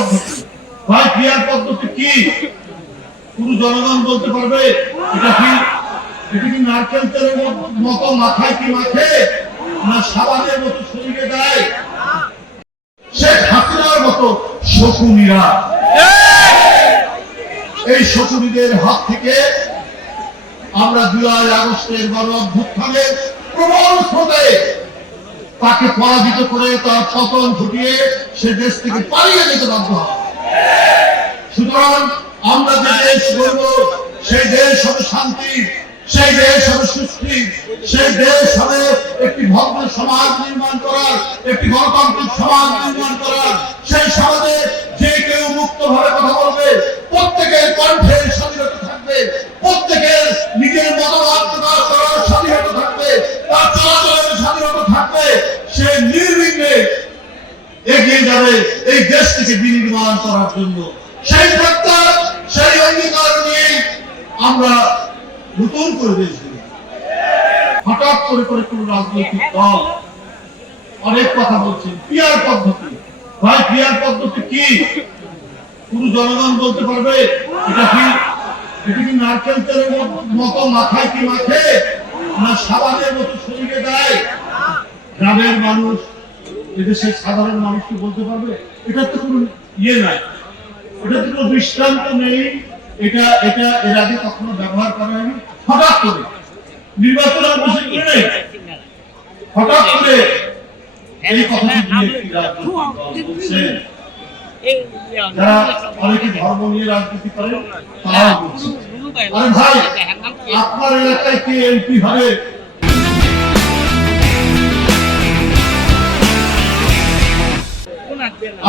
পদ্ধতি। ভাই ক্রিয়ার পদ্ধতি কি পুরো জনগণ বলতে পারবে? এটা কি নারকেল তেলের মতো মাথায় কি মাখে, না সাবানের মতো শরীরে দেয়? শেখ হাসিনার মতো শকুনিরা, এই শকুনিদের হাত থেকে আমরা জুলাই আগস্টের গণ অভ্যুত্থানের প্রবল স্রোতে তাকে পরাজিত করে তার পতন ঘটিয়ে সে দেশ থেকে পালিয়ে যেতে বাধ্য হয়। সুতরাং আমরা যে দেশ গড়ব, সেই দেশ হবে শান্তি, সেই দেশ হবে সুস্থি, সেই দেশ হবে একটি ভদ্র সমাজ নির্মাণ করার, একটি গণতান্ত্রিক সমাজ নির্মাণ করার। সেই সমাজে যে কেউ মুক্তভাবে কথা বলবে, প্রত্যেকের কণ্ঠের স্বাধীনতা থাকবে, প্রত্যেকের নিজের মতামত প্রকাশ করার স্বাধীনতা থাকবে, তার চলাচলের স্বাধীনতা থাকবে। সে নির্বিঘ্নে এগিয়ে যাবে এই দেশটিকে বিনির্মাণ করার জন্য। সেই প্রত্যয়, সেই অঙ্গীকার নিয়ে আমরা নতুন করে দেশ গড়ি। হঠাৎ করে কোন রাজনৈতিক দল অনেক কথা বলছেন পিয়ার পদ্ধতি। ভাই পিয়ার পদ্ধতি কি পুরো জনগণ বলতে পারবে? এটা কি নারকেল তেলের মতো মাথায় কি মাখে, না সাবানের মতো শরীরে দেয়? গ্রামের মানুষ, এদেশের সাধারণ মানুষ কি বলতে পারবে? এটা তো কোনো ইয়ে নাই, এটা তো কোনো দৃষ্টান্ত নেই। এটা এর আগে কখনো ব্যবহার করা হয়নি। হঠাৎ করে নির্বাচন নেই, হঠাৎ করে এই কথাটি যারা অনেকে ধর্ম নিয়ে রাজনীতি করে তারাও বলছে, আরে ভাই আপনার এলাকায় কে এমপি হবে?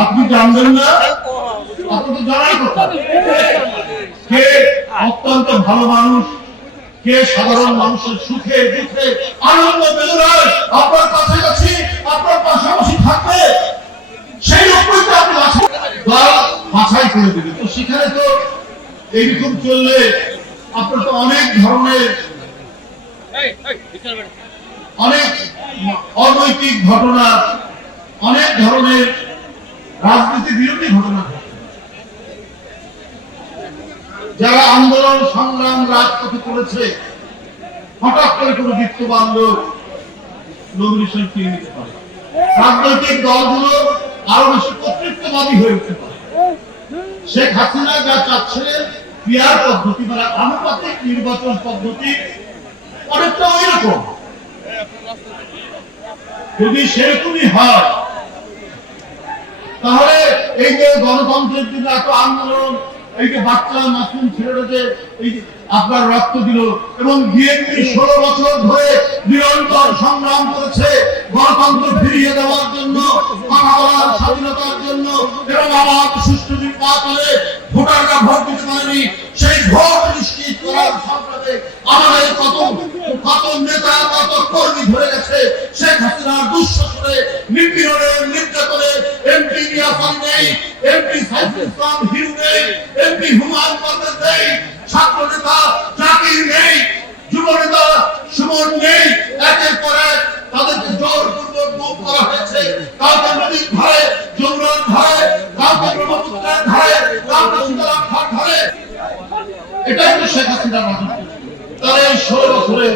আপনি জানবেন না? আপনি তো জানাই কথা। কে অত্যন্ত ভালো মানুষ, কে সাধারণ মানুষের সুখে দুঃখে আনন্দ বেদনায় আপনার কাছাকাছি, আপনার পাশাপাশি থাকবে, সেই লোকই তো আপনি বাছাই করে দেবেন। তো সেখানে তো এইরকম চললে আপনার তো অনেক ধরনের অনেক অনৈতিক ঘটনা, অনেক ধরনের রাজনীতি বিরোধী ঘটনা, যারা আন্দোলন সংগ্রাম রাজপথে করেছে, হঠাৎ করে কোনো বিত্তবান লোক নমিনেশন কিনে নিতে পারে। রাজনৈতিক দলগুলো আরো বেশি কর্তৃত্ববাদী হয়ে উঠতে পারে। শেখ হাসিনা যা চাচ্ছিলেন পিয়ার পদ্ধতি, মানে আনুপাতিক নির্বাচন পদ্ধতি, অনেকটা ওই রকম। যদি সেরকমই হয় তাহলে এই যে গণতন্ত্রের জন্য এত আন্দোলন, এই যে বাচ্চা মাসুম ছেলেরা যে এই আপনার রক্ত দিল, এবং বিএনপি 16 বছর ধরে নিরন্তর সংগ্রাম করেছে গণতন্ত্র ফিরিয়ে দেওয়ার জন্য, কথা বলার স্বাধীনতার জন্য, এবং আবার সুষ্ঠু নির্বাচনে ভোটাররা ভোট দিতে পারেনি, সেই ভোট নিশ্চিত করার সংগ্রামে আমাদের কত নেতা, কত কর্মী ধরে গেছে। শেখ হাসিনার দুঃশাসনে, নিপীড়নে, নির্যাতনে এমপি নিয়াসন নেই, এমপি সাইফুল ইসলাম হিরু নেই, এমপি হুমায়ুন কবির নেই, ছাত্র নেতা জাকির নেই, যুব নেতা সুমন নেই। একের পর এক তাদেরকে জোরপূর্বক মুক্ত করা হয়েছে। কাউকে নদীর ধারে, যমুনার ধারে, কাউকে ব্রহ্মপুত্রের ধারে, কাউকে শীতলাক্ষার ধারে। এটাই তো শেখ হাসিনার রাজত্ব। তার এই 16 বছরে